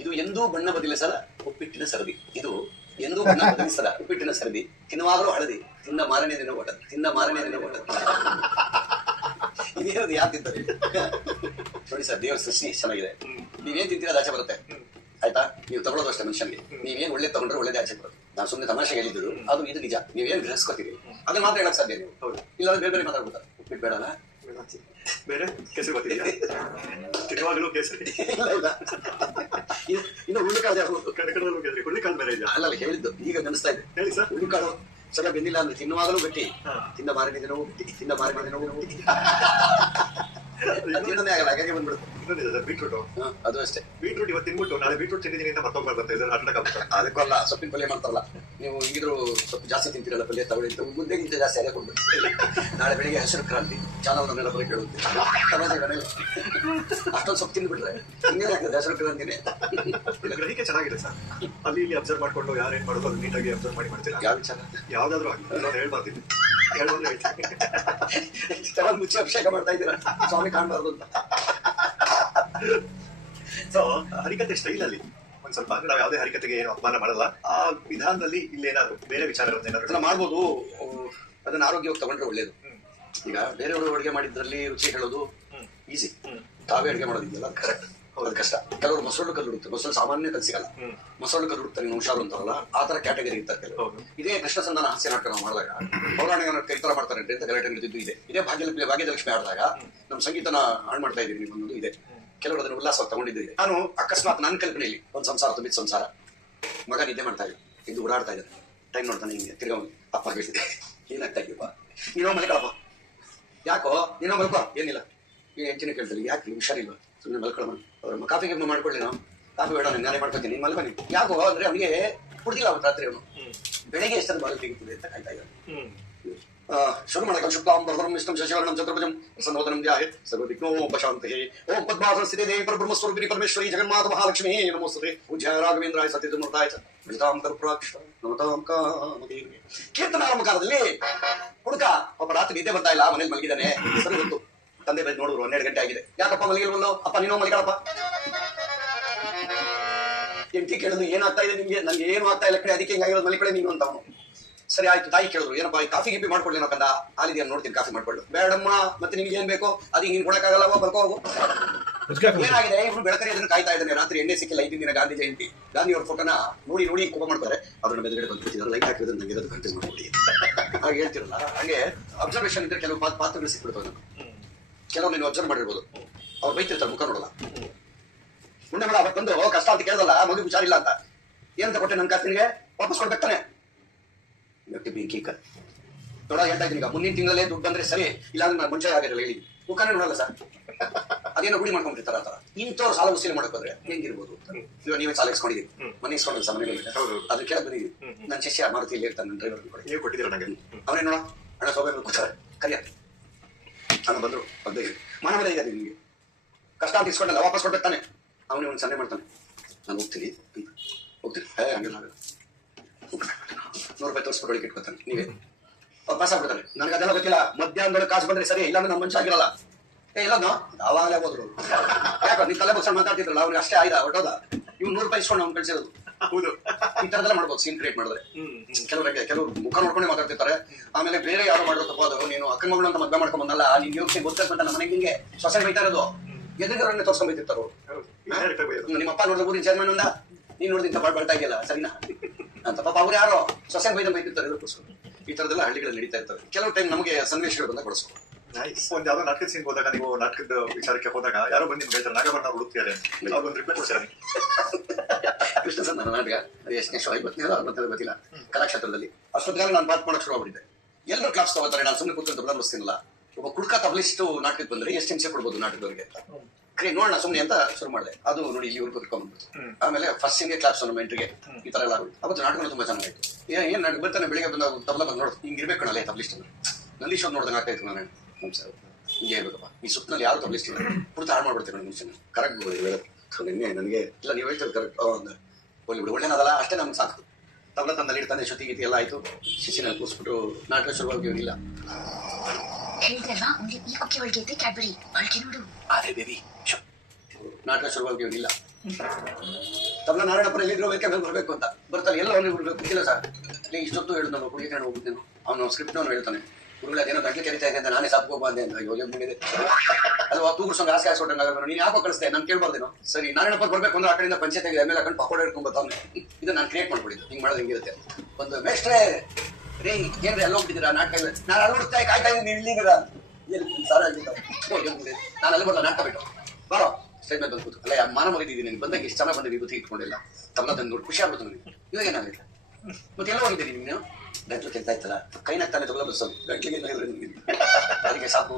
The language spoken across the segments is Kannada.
ಇದು ಎಂದೂ ಬಣ್ಣ ಬದಲಿಸದ ಉಪ್ಪಿಟ್ಟಿನ ಸರದಿ. ಇದು ಎಂದೂ ಬಣ್ಣ ಬದಲಿಸದ ಉಪ್ಪಿಟ್ಟಿನ ಸರದಿ. ತಿನ್ನುವಾಗಲೂ ಹಳದಿ, ತಿಂದ ಮಾರನೇ ದಿನ ಒಟ್ಟದು, ತಿಂದ ಮಾರನೇ ದಿನ ಒಟ್ಟದು. ಇದೇನದು ಯಾರು ತಿಂತಾರೆ ನೋಡಿ ಸರ್, ದೇವರ ಸೃಷ್ಟಿ ಚೆನ್ನಾಗಿದೆ. ನೀವೇನ್ ತಿಂತೀರ ಅದು ಆಚೆ ಬರುತ್ತೆ, ಆಯ್ತಾ? ನೀವು ತಗೊಳ್ಳೋದು ಅಷ್ಟೇ ಮನುಷ್ಯನಿಗೆ. ನೀವೇನ್ ಒಳ್ಳೆ ತಗೊಂಡ್ರೆ ಒಳ್ಳೇದೇ ಆಚೆ ಬರುತ್ತೆ. ನಾನು ಸುಮ್ಮನೆ ತಮಾಷೆ ಹೇಳಿದ್ದು, ಅದು ಇದು ನಿಜ. ನೀವೇನ್ ಗ್ರಹಿಸ್ಕೊತೀರಿ ಅದನ್ನ ಮಾತ್ರ ಹೇಳಕ್ ಸಾಧ್ಯ ನೀವು. ಇಲ್ಲಾಂದ್ರೆ ಬೇರೆ ಬೇರೆ ಮಾತಾಡ್ಬಿಡ್ತಾರೆ. ಉಪ್ಪಿಟ್ಟು ಬೇಡಲ್ಲ, ಬೇರೆ ಕೇಸರಿ ಗೊತ್ತಿದೆಯಾ? ತಿನ್ನುವಾಗಲೂ ಕೇಸರಿ. ಇನ್ನು ಹುಳ್ಳಿಕಾಳು ಕಡೆಕಡದಲ್ಲೂ ಕೇಸರಿ, ಹುಳ್ಳಿಕಾಳು ಬೇರೆ ಇದೆಯಾ? ಅಲ್ಲ ಹೇಳಿದ್ದು ಈಗ ಅನಿಸ್ತಾ ಇದೆ. ಹೇಳಿ ಸರ್. ಹುಳ್ಳಿಕಾಳು ಸಲ ಬೆಂದಿಲ್ಲ ಅಂದ್ರೆ ತಿನ್ನುವಾಗಲೂ ಗಟ್ಟಿ, ತಿಂದ ಮಾರನೇ ದಿನವೂ ಗಟ್ಟಿ, ತಿಂದ ಮಾರನೇ ದಿನವೂ ಗಟ್ಟಿ. ತಿನ್ನೋದೇ ಆಗಲ್ಲ, ಹಾಗಾಗಿ ಬಂದ್ಬಿಡುತ್ತೆ. ಇನ್ನೊಂದಿದೆ ಸರ್, ಬೀಟ್ರೂಟ್. ಅದು ಅಷ್ಟೇ. ಬೀಟ್ರೂಟ್ ಇವತ್ತು ತಿನ್ಬಿಟ್ಟು ನಾಳೆ ಬೀಟ್ರೂಟ್ ತಿಂದಿದ್ದೀನಿ ಅಂತ ಮತ್ತೊಬ್ಬಾರ್ದಂತೆ, ಇದನ್ನ ಅಟಕ. ಅದಕ್ಕಲ್ಲ, ಸೊಪ್ಪಿನ ಪಲ್ಯ ಮಾಡ್ತಾರಲ್ಲ, ನೀವು ಈಗಿದ್ರು ಸ್ವಲ್ಪ ಜಾಸ್ತಿ ತಿಂತೀರಲ್ಲ ಪಲ್ಯ ತಗೊಳ್ಳಿ ಅಂತ ಮುದ್ದೆಗಿಂತ ಜಾಸ್ತಿ ಅದೇ ಕೊಡ್ಬೇಕು. ನಾಳೆ ಬೆಳಿಗ್ಗೆ ಹಸಿರು ಕ್ರಾಂತಿ ಚಾನಲ್ನೆಲ್ಲ ಬರೀ ಕೇಳುತ್ತೆ. ಅಷ್ಟೊಂದು ಸೊಪ್ಪು ತಿಂದ್ಬಿಟ್ರೆ ಇನ್ನೇನು ಆಗ್ತದೆ, ಹಸಿರು ಕ್ರಾಂತಿನೇ. ಗ್ರಹಿಕೆ ಚೆನ್ನಾಗಿದೆ ಸರ್. ಅಲ್ಲಿ ಇಲ್ಲಿ ಅಬ್ಸರ್ವ್ ಮಾಡ್ಕೊಂಡು ಯಾರೇನ್ ಮಾಡೋದು ಅದು ನೀಟಾಗಿ ಅಬ್ಸರ್ವ್ ಮಾಡಿ ಮಾಡ್ತೀರಾ. ಯಾವ ವಿಚಾರ ಯಾವ್ದಾದ್ರು ಆಗಲಿ ಹೇಳ್ಬಾರ್ದಿಲ್ಲ, ಹೇಳೋದ್ರೆ ಹೇಳ್ತೀನಿ. ಮುಚ್ಚಿ ಅಭಿಷೇಕ ಮಾಡ್ತಾ ಇದ್ದೀರಾ ಸ್ವಾಮಿ ಕಾಣಬಾರ್ದು ಅಂತ. ಸೊ ಹರಿಕತೆ ಸ್ಟೈಲ್ ಅಲ್ಲಿ ಒಂದ್ ಸ್ವಲ್ಪ ಅಂದ್ರೆ ನಾವು ಯಾವುದೇ ಹರಿಕತೆಗೆ ಏನು ಅಪಮಾನ ಮಾಡಲ್ಲ, ಆ ವಿಧಾನದಲ್ಲಿ ಇಲ್ಲೇನಾದ್ರು ಬೇರೆ ವಿಚಾರಗಳನ್ನೇನಾದ್ರು ಮಾಡ್ಬೋದು. ಅದನ್ನ ಆರೋಗ್ಯವಾಗಿ ತಗೊಂಡ್ರೆ ಒಳ್ಳೇದು. ಈಗ ಬೇರೆಯವರು ಅಡುಗೆ ಮಾಡಿದ್ರಲ್ಲಿ ರುಚಿ ಹೇಳೋದು ಈಸಿ, ತಾವೇ ಅಡುಗೆ ಮಾಡೋದಿದೆಯಲ್ಲ ಕರೆಕ್ಟ್, ಅದು ಕಷ್ಟ. ಕೆಲವರು ಮೊಸರು ಕಲ್ಲು ಹುಡುಕ್ತಾರೆ, ಮೊಸರು ಸಾಮಾನ್ಯ ಕಲ್ ಸಿಗಲ್ಲ, ಮೊಸರು ಕಲ್ಲು ಹುಡುಕ್ತಾರೆ, ಹುಷಾರು ಅಂತಾರಲ್ಲ ಆ ತರ ಕ್ಯಾಟಗರಿ ಇರ್ತಾರೆ ಕೆಲವರು. ಇದೇ ಕೃಷ್ಣ ಸಂಧಾನ ಹಾಸ್ಯ ನಾಟಕ ನಾವು ಮಾಡಿದಾಗ ಪೌರಾಣಿಕ ನಾಟಕ ಈ ತರ ಮಾಡ್ತಾರೆ ಅಂತ ಗಲಾಟೆ ನಡೆದಿದ್ದು ಇದೆ. ಇದೇ ಭಾಗ್ಯಲಕ್ಷ್ಮಿ ಆಡಿದಾಗ ನಮ್ಮ ಸಂಗೀತನ ಹಾಳು ಮಾಡ್ತಾ ಇದೀವಿ ನೀವು ಅನ್ನೋದು ಇದೆ. ಕೆಲವರು ಅದನ್ನು ಉಲ್ಲಾಸವಾಗಿ ತಗೊಂಡಿದ್ದಿದೆ. ನಾನು ಅಕಸ್ಮಾತ್ ನನ್ನ ಕಲ್ಪನೆಯಲ್ಲಿ ಒಂದು ಸಂಸಾರ ತುಂಬಿದ ಸಂಸಾರ, ಮಗ ನಿದ್ದೆ ಮಾಡ್ತಾ ಇದ್ದ, ಇದು ಓಡಾಡ್ತಾ ಇದ್ದಾರೆ, ಟೈಮ್ ನೋಡ್ತಾನೆ ಹಿಂಗೆ ತಿರ್ಗ ಅಪ್ಪ ಹೇಳ್ತಿದ್ದೆ, ಏನಾಗ್ತಾ ಇದೀಯಪ್ಪ, ನೀನೋ ಮಲ್ಕೊಳಪ್ಪ, ಯಾಕೋ ನೀನೋ ಮಲ್ಕೋ, ಏನಿಲ್ಲ ಈ ಹೆಂಚಿನ ಕೇಳ್ತಾರೆ, ಯಾಕೆ ಹುಷಾರಿಲ್ವಾ, ಸುಮ್ಮನೆ ಮಲ್ಕೊಳ್ಳೋಣ, ಅವ್ರ ಕಾಫಿಗೆ ಮಾಡ್ಕೊಳ್ಳಿ, ನಾವು ಕಾಫಿ ಬೇಡ ನಾನೇ ಮಾಡ್ಕೊತೀನಿ, ನೀನು ಮಲ್ಕೊನಿ. ಯಾಕೋ ಅಂದ್ರೆ ಅವನಿಗೆ ಕುಡ್ದಿಲ್ಲ ಅವತ್ತು ರಾತ್ರಿ, ಅವನು ಬೆಳಿಗ್ಗೆ ಎಷ್ಟೊಂದು ಬಾಲ್ ತೆಗಿತಿದೆ ಅಂತ ಕಾಯ್ತಾ ಇದ್ದಾನೆ. ಶುರು ಮಾಡಕ ಶುಕ್ಲಾಂ ವರದಂ ವಿಷ್ಣುಂ ಶಶಿವರ್ಣಂ ಚತುರ್ಭುಜಂ ಪ್ರಸನ್ನವದನಂ ಧ್ಯಾಯೇತ್ ಸರ್ವವಿಘ್ನೋಪಶಾಂತಯೇ. ಓಂ ಪದ್ಮಾಸನ ಸ್ಥಿತೇ ದೇವಿ ಪರಬ್ರಹ್ಮಸ್ವರೂಪಿಣಿ ಪರಮೇಶ್ವರಿ ಜಗನ್ಮಾತಾ ಮಹಾಲಕ್ಷ್ಮೀ ನಮೋಸ್ತುತೇ. ಪೂಜ್ಯಾಯ ರಾಘವೇಂದ್ರಾಯ ಸತ್ಯಧರ್ಮೃತಾಯ ಚ ಭಜತಾಂ ಕರ್ಪೂರಾಕ್ಷ ನಮತಾಂ ಕಾಮಧೇನುವೇ. ಕೀರ್ತನಾರಂಭ ಕಾಲದಲ್ಲಿ ಹುಡುಗ ಒಬ್ಬ ರಾತ್ರಿ ನಿದ್ದೆ ಬರ್ತಾ ಇಲ್ಲ, ಮನೇಲಿ ಮಲಗಿದ್ದಾನೆ. ಸರಿ ಗೊತ್ತು, ತಂದೆ ಬೈದು ನೋಡಿದ್ರು 12 ಗಂಟೆ ಆಗಿದೆ, ಯಾಕಪ್ಪ ಮಲಗಿಲ್ವಲ್ಲೋ, ಅಪ್ಪ ನೀನೋ ಮಲಗಿರಪ್ಪ. ಹೆಂಡತಿ ಕೇಳಿದ್ರು ಏನಾಗ್ತಾ ಇದೆ ನಿಮ್ಗೆ, ನನ್ಗೆ ಏನು ಆಗ್ತಾ ಇಲ್ಲ ಕಡೆ, ಅದಕ್ಕೆ ಹಿಂಗಾಗಿರೋದು ಮಲಿಕಡೆ ನೀನು ಅಂತ ಅವನು. ಸರಿ ಆಯ್ತು, ತಾಯಿ ಕೇಳಿದ್ರು ಏನಪ್ಪ ಕಾಫಿ ಗಿಪ್ಪಿ ಮಾಡ್ಕೊಳ್ಳಿ ಕಂದ, ಹಾಲಿದೆಯಾ ನೋಡ್ತೀನಿ ಕಾಫಿ ಮಾಡ್ಕೊಳ್ಳು. ಬೇಡಮ್ಮ, ಮತ್ತೆ ನಿಮ್ಗೆ ಏನ್ ಬೇಕು ಅದು ಹಿಂಗೆ ಕೊಡಕ್ಕಾಗಲ್ಲವ, ಬರ್ಕೋ ಹೋಗು. ಏನಾಗಿದೆ, ಇವ್ರು ಬೆಳಕರಿ ಅದನ್ನ ಕಾಯ್ತಾ ಇದ್ದಾನೆ, ರಾತ್ರಿ ಎಣ್ಣೆ ಸಿಕ್ಕಿಲ್ಲ, 5 ದಿನ ಗಾಂಧಿ ಜಯಂತಿ, ಗಾಂಧಿ ಅವ್ರ ಫೋಟೋನ ನೋಡಿ ನೋಡಿ ಕೋಪ ಮಾಡ್ತಾರೆ, ಅದ್ರ ಬೆದಗಡೆ ಬಂದ್ಬಿಟ್ಟಿದ್ದಾರೆ, ಲೈಟ್ ಹಾಕಿದ್ರೆ ನಂಗೆ ಅದನ್ನು ಕಂಟಿನ್ಯೂ ಮಾಡ್ಬಿಡಿ ಹಾಗೆ ಹೇಳ್ತಿರಲ್ಲ. ಹಾಗೆ ಅಬ್ಸರ್ವೇಷನ್ ಇದ್ರೆ ಕೆಲವು ಪಾತ್ರಗಳು ಸಿಕ್ಬಿಡ್ತವೆ. ಕೆಲವು ನೀನು ಅಬ್ಸರ್ವ್ ಮಾಡಿರ್ಬೋದು, ಅವ್ರು ಬೈತಿರ್ತಾರೆ, ಮುಖ ನೋಡಲ್ಲ. ಮುಂದೆ ಮೇಡ ಅವತ್ತು ಬಂದು ಕಷ್ಟ ಅಂತ ಕೇಳದಲ್ಲ, ಮಗು ಹುಷಾರಿಲ್ಲ ಅಂತ, ಏನಂತ ಕೊಟ್ಟೆ ನನ್ನ ಕಾಸ್ತಿನಿಗೆ ವಾಪಸ್ ಕೊಡ್ಬೇಕಾನೆ, ಬೆಂಕಿ ನೋಡ ಹೇಳ್ತಾ ಇದ್ದೀನಿ. ಈಗ ಮುಂದಿನ ತಿಂಗಳಲ್ಲೇ ದುಡ್ಡು ಬಂದ್ರೆ ಸರಿ, ಇಲ್ಲಾಂದ್ರೆ ನಾನು ಮುಂಚೆ ಆಗಿರಲ್ಲ ಹೇಳಿ, ಮುಖಾನೇ ನೋಡಲ್ಲ ಸರ್. ಅದೇನೋ ರೂಢಿ ಮಾಡ್ಕೊಂಡ್ಬಿಟ್ಟಿರ್ತಾರ ಆ ತರ. ಇಂಥವ್ರು ಸಾಲ ವಸೂಲಿ ಮಾಡೋಕೋದ್ರೆ ಹೆಂಗಿರ್ಬೋದು ಅಂತ. ಇವಾಗ ನೀವೇ ಸಾಲ ಇಸ್ಕೊಂಡಿದ್ದೀವಿ, ಮನೆ ಇಸ್ಕೊಂಡಿಲ್ಲ ಸಾಮಾನ್ಯ, ಅದ್ರ ಕೇಳಕ್ ಬಂದಿದ್ದೀವಿ. ನನ್ನ ಶಿಷ್ಯ ಮಾರುತಿಯಲ್ಲಿ ಇರ್ತಾನೆ, ನನ್ನ ಡ್ರೈವರ್ ನೀವು ಕೊಟ್ಟಿದ್ದೀರ ನನಗೆ. ಅವನೇ ನೋಡ ಹಣ ಸೌಭಾಗ್ಯ ಕೂತಾರೆ, ಕರಿಯ ನಾನು ಬಂದ್ರು ಪದ್ಧತಿ ಮಾನವೇ ಇದೆ ನಿಮ್ಗೆ, ಕಷ್ಟ ಅಂತ ಇಸ್ಕೊಂಡಲ್ಲ ವಾಪಸ್ ಕೊಡ್ಬೇಕಾನೆ. ಅವನೇ ಒಂದು ಸನ್ನೆ ಮಾಡ್ತಾನೆ, ನಾನು ಹೋಗ್ತೀನಿ ಹಂಗೆಲ್ಲ ಆಗಲ್ಲ, 100 ರೂಪಾಯಿ ತೋರಿಸ್ಬಿಟ್ಟು ಒಳಗೆ ಇಟ್ಕೊತಾನೆ, ನೀವೇ ಪಾಸ್ ಆಗ್ಬಿಡ್ತಾನೆ. ನನಗೆ ಅದೆಲ್ಲ ಗೊತ್ತಿಲ್ಲ, ಮಧ್ಯಾಹ್ನದೊಳಗೆ ಕಾಸು ಬಂದ್ರೆ ಸರಿ, ಇಲ್ಲಾಂದ್ರೆ ನಮ್ಮ ಮನುಷ್ಯ ಆಗಿರಲ್ಲ. ಇಲ್ಲದ ಅವಾಗಲೇ ಹೋದ್ರು, ಯಾಕ ನೀನ್ ತಲೆ ಬಗ್ಸೋಣ ಮಾತಾಡ್ತಿದ್ರಲ್ಲ, ಅವ್ರಿಗೆ ಅಷ್ಟೇ ಆಯ್ದ ಹೊಟ್ಟೋದ, ಇವ್ನು 100 ರೂಪಾಯಿ ಇಸ್ಕೊಂಡು ಅವ್ನು ಕಳ್ಸಿರೋದು. ಹೌದು, ಈ ತರದೆಲ್ಲ ಮಾಡ್ಬೋದು ಸೀನ್ ಕ್ರಿಯೇಟ್ ಮಾಡಿದ್ರೆ. ಕೆಲವರು ಮುಖ ನೋಡ್ಕೊಂಡೇ ಮಾತಾಡ್ತಿರ್ತಾರೆ. ಆಮೇಲೆ ಬೇರೆ ಯಾರು ಮಾಡೋ ತಪ್ಪೋದು, ನೀನು ಅಕ್ಕನ ಮಗಳು ಅಂತ ಮದ್ವೆ ಮಾಡ್ಕೊಂಡ್ ಬಂದಲ್ಲ, ನಿನ್ ಯೋಚನೆ ಗೊತ್ತಾಗ್ಬಿಟ್ಟ ನಮ್ಮ ಮನೆಗೆ ಹಿಂಗೆ ಸೊಸೆ ಬೈತಾ ಇರೋದು, ಎದುರುಗರನ್ನೇ ತೋರ್ಸ್ಕೊಂಡ್ ಬೈತಿರ್ತಾರು. ನಿಮ್ಮಪ್ಪ ನೋಡಿದ್ರೆ ಊರಿನ ಚೇರ್ಮನ್ ಅಂದ, ನೀನ್ ನೋಡಿದ ಬಾಳ್ತಾ ಇದೆಯಲ್ಲ ಸರಿನಾ ಅಂತ, ಪಾಪ ಅವ್ರು ಯಾರೋ ಸೊಸೆ ಬೈದ ಬೈತಿರ್ತಾರೆ. ಈ ತರದೆಲ್ಲ ಹಳ್ಳಿಗಳಲ್ಲಿ ನಡೀತಾ ಇರ್ತವೆ. ಕೆಲವು ಟೈಮ್ ನಮಗೆ ಸನ್ನಿವೇಶಗಳು ಬಂದಾಗ ಬಳಸ್ಕೊ. ಒಂದ್ ಯಾವ್ದೋ ನಾಟಕದ ಸೀನ್ ಹೋದಾಗ, ನೀವು ನಾಟಕದ ವಿಚಾರಕ್ಕೆ ಹೋದಾಗ ಯಾರೋ ಬಂದು ನಿಮ್ಗೆ ಹೇಳ್ತಾರೆ ನಾಗಬಣ್ಣ ಹುಡುಕ್ತಿದ್ದಾರೆ, ಅವ್ರೊಂದು ರಿಪ್ಲೈ ಕೊಡ್ತಾರೆ. ಕೃಷ್ಣ ಸರ್ ನನ್ನ ನಾಟಕ ಅದು ಎಷ್ಟನೇ ಶೋ 50 ಗೊತ್ತಿಲ್ಲ, ಕಲಾಕ್ಷೇತ್ರದಲ್ಲಿ ಅಷ್ಟೊತ್ತಿಗಾಲ ನಾನು ಪಾಠ ಮಾಡಕ್ ಶುರು ಆಗ್ಬಿಟ್ಟಿದ್ದೆ. ಎಲ್ಲರೂ ಕ್ಲಾಸ್ ತಗೋತಾರೆ, ನಾನು ಸುಮ್ಮನೆ ಕೂತ್ಕೊಂಡು ತಬಲ ಬಸ್ತೀನಲ್ಲ. ಒಬ್ಬ ಕುಡ್ಕ ತಬಲಿಷ್ಟು ನಾಟಕಕ್ಕೆ ಬಂದ್ರೆ ಎಷ್ಟು ಹಿಂಸೆ ಕೊಡ್ಬೋದು ನಾಟಕದವ್ರಿಗೆ ಅಂತ ನೋಡೋಣ ಸುಮ್ಮನೆ ಅಂತ ಶುರು ಮಾಡಿದೆ. ಅದು ನೋಡಿ ಇಲ್ಲಿವರೆಗೂ ಕರ್ಕೊಂಡ್ಬಿಡ್ತು. ಆಮೇಲೆ ಫಸ್ಟ್ ಸಿಂಗೆ ಕ್ಲಾಸ್ ನಮ್ಮ ಎಂಟ್ರಿಗೆ ಈ ತರ ಎಲ್ಲ ಅವತ್ತು ನಾಟಕ ತುಂಬಾ ಚೆನ್ನಾಗಿತ್ತು. ಏನ್ ನಾಟಕ ಬರ್ತಾನೆ ಬೆಳಿಗ್ಗೆ ಬಂದ ತಬಲ ಬಂದು ನೋಡ್ ಹಿಂಗ್ ಇರ್ಬೇಕು ಕಣಲ್ಲ ತಬಲಿಸ್ಟ್ ಅಂದ್ರೆ ನಂದೀಶ್ ಅವ್ರು ನೋಡಿದಾಗ ಆಗ್ತಾ ಇತ್ತು. ನಾನು ಸರ್ ಹಿಂಗೆ ಹೇಳ್ಬೇಕಪ್ಪ, ಈ ಸುತ್ತನಲ್ಲಿ ಯಾರು ತಬಲಿಸ್ಟ್ ಇಲ್ಲ, ಪೂರ್ತಿ ಹಾಳು ಮಾಡ್ಬಿಡ್ತೇನೆ ಮನುಷ್ಯನ. ಕರೆಕ್ಟ್ ನಿನ್ನೆ ನನಗೆ ಇಲ್ಲ ನೀವು ಹೇಳ್ತೀವಿ ಕರೆಕ್ಟ್ ಅಂದ ಒಳ್ಳೆ ಬಿಡು ಒಳ್ಳೇನದಲ್ಲ ಅಷ್ಟೇ ನಮ್ಗೆ ಸಾಕು. ತಬಲ ತಂದಲ್ಲಿ ಇಡ್ತಾನೆ, ಶ್ರುತಿ ಗೀತಿ ಎಲ್ಲ ಆಯ್ತು, ಶಿಶಿನಲ್ಲಿ ಕೂರಿಸ್ಬಿಟ್ಟು ನಾಟಕ ಶುರುವಾಗಿ ಇಲ್ಲ. ಹೇಳಿದ್ರಲ್ವಾ ಅವ್ನಿಗೆ ಈ ಕುಕ್ಕೆ ಒಳಗೆ ಐತೆ ಕ್ಯಾಡ್ಬರಿ ಒಳಗೆ ನೋಡು. ಅದೇ ಬೇಬಿ ನಾಟಕ ಶುರುವಾಗಿ ಇಲ್ಲ. ತಮ್ಮ ನಾರಾಯಣಪ್ಪನ ಎಲ್ಲಿದ್ರು ವೇದಿಕೆ ಮೇಲೆ ಬರಬೇಕು ಅಂತ ಬರ್ತಾರೆ. ಎಲ್ಲ ಅವ್ನಿಗೆ ಗೊತ್ತಿಲ್ಲ ಸರ್, ನೀ ಇಷ್ಟೊತ್ತು ಹೇಳಿದ್ ನಮ್ಮ ಕುಡಿಯಕ್ಕೆ ನಾನು ಹೋಗ್ಬಿಟ್ಟೇನು, ಅವನು ಸ್ಕ್ರಿಪ್ಟ್ ಅವನು ಹೇಳ್ತಾನೆ, ಗುರುಗಳ ಅದೇನೋ ಗಂಟ್ಲು ಕೆರಿತಾ ಇದೆ ಅಂತ ನಾನೇ ಸಾಕು ಬಂದೆ ಅಂತ ಯೋಜನೆ ಮುಂದಿದೆ ಅದು ತೂಗುಡ್ಸಂಗ್ ಆಸೆ ಆಸ್ಕೊಟ್ಟಂಗ ನೀನು ಯಾಕೋ ಕಳಿಸ್ತೆ, ನಾನು ಕೇಳ್ಬಾರ್ದೇನೋ. ಸರಿ ನಾರಾಯಣಪ್ಪ ಬರ್ಬೇಕು ಅಂದ್ರೆ ಆ ಕಡೆಯಿಂದ ಪಂಚಾಯತ್ ಎಮ್ಮೆಲ್ ಹಾಕೊಂಡು ಪಕೋಡ ಹಿಡ್ಕೊಂಡ್ ಬರ್ತಾವ್ನೆ. ಇದು ನಾನು ಕ್ರಿಯೇಟ್ ಮಾಡ್ಬಿಟ್ಟಿದ್ದು, ಹಿಂಗ್ ಮಾಡೋದು ಹಿಂಗಿರುತ್ತೆ. ಒಂದು ಮೇಷ್ಟ್ರೇ ರೀ ಏನ್ರಿ ಎಲ್ಲ ಹೋಗ್ಬಿಟ್ಟಿದ್ದೀರಾ ನಾಟಕ, ನಾನು ಅಲ್ಲಿ ಹುಡುಕ್ತಾ ಕಾಯ್ತಾ ಇದ್ದೀನಿ, ನೀವು ಇಲ್ಲಿದ್ದೀರಾ ಸಾರ ಆಗಿಬಿಟ್ಟು ನಾನು ಅಲ್ಲಿ ಬರಲ್ಲ ನಾಟಕ ಬಿಟ್ಟು ಬರೋ ಸ್ಟೇಜ್ ಮೇಲೆ ಬಂದು ಕೂತು. ಅಲ್ಲ ಮಾನ ಮಗಿದ್ದೀನಿ, ನೀನು ಬಂದಾಗ ಎಷ್ಟು ಚೆನ್ನಾಗಿ ಬಂದಿದ್ದೀವಿ ಗೊತ್ತಿ ಇಟ್ಕೊಂಡಿಲ್ಲ, ತಮ್ಮ ತಂದು ನೋಡಿ ಖುಷಿ ಆಗ್ಬಿಡ್ತು ನನಗೆ. ಇವಾಗ ಏನಾಗಿಲ್ಲ ಮತ್ತೆ ಎಲ್ಲ ಹೋಗಿದ್ದೀರಿ ನೀನು, ಗಂಟ್ಲು ಕೆಲ್ತಾ ಇತ್ತಲ್ಲ ಕೈನ ತಾನೆ ತಗೊಳ್ಳೋ ಬಸ್ಸಲ್ಲಿ ಗಂಟ್ಲಿಗೆ ನಿಮಗೆ ಅದಕ್ಕೆ ಸಾಕು.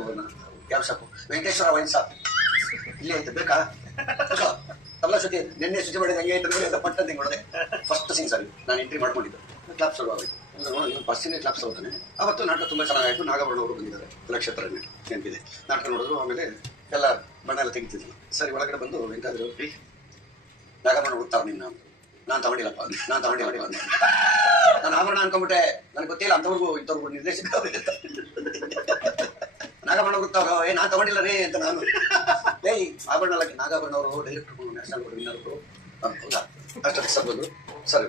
ಯಾವ ಸಾಕು? ವೆಂಕಟೇಶ್ವರ ವೈನ್ ಸಾಕು ಇಲ್ಲೇ ಐತೆ ಬೇಕಾ? ತಮ್ಮ ಶುಚಿ ನಿನ್ನೆ ಶುಚಿ ಮಾಡಿದ ಹಂಗೆ ಐತೆ ಪಟ್ಟ ಹಿಂಗೆ ನೋಡಿದೆ. ಫಸ್ಟ್ ಸೀನ್ ಸರಿ ನಾನು ಎಂಟ್ರಿ ಮಾಡ್ಕೊಂಡಿದ್ದು, ಕ್ಲಾಪ್ಸ್ ಶುರುವಾಗುತ್ತೆ. ನೋಡಿ ಫಸ್ಟಿನೇ ಕ್ಲಾಪ್ಸ್ ಹೋಗ್ತಾನೆ. ಅವತ್ತು ನಾಟಕ ತುಂಬಾ ಚೆನ್ನಾಗಾಯ್ತು. ನಾಗಭರಣ ಅವರು ಬಂದಿದ್ದಾರೆ, ನಕ್ಷತ್ರ ನೆನಪಿದೆ. ನಾಟಕ ನೋಡಿದ್ರು, ಆಮೇಲೆ ಎಲ್ಲ ಬಣ್ಣ ಎಲ್ಲ ತೆಗಿತಿದ್ರು. ಸರಿ ಒಳಗಡೆ ಬಂದು ವೆಂಕಟಾದ್ರು ನಾಗಭರಣ ಹುಡ್ತಾವ ನಿನ್ನ, ನಾನು ತಗೊಂಡಿಲ್ಲಪ್ಪ, ನಾನು ತಗೊಂಡಿಲ್ಲ, ನಾನು ಆಭರಣ ಅನ್ಕೊಂಡ್ಬಿಟ್ಟೆ, ನನಗೆ ಗೊತ್ತಿಲ್ಲ ಅಂತವ್ರಿಗೂ ಇಂಥವ್ರಿಗೂ ನಿರ್ದೇಶಕ ನಾಗಭರಣ ಹುಡ್ತಾವ್ರು, ನಾನ್ ತಗೊಂಡಿಲ್ಲ ರೀ ಅಂತ ನಾನು. ಆಭರಣ ನಾಗಭರಣ ಅವರು ಡೈರೆಕ್ಟರ್ ನ್ಯಾಷನಲ್ ವಿನ್ನರ್. ಹೌದಾ ಅಷ್ಟೊತ್ತಿಗೆ ಸರ್ ಬಂದು ಸರ್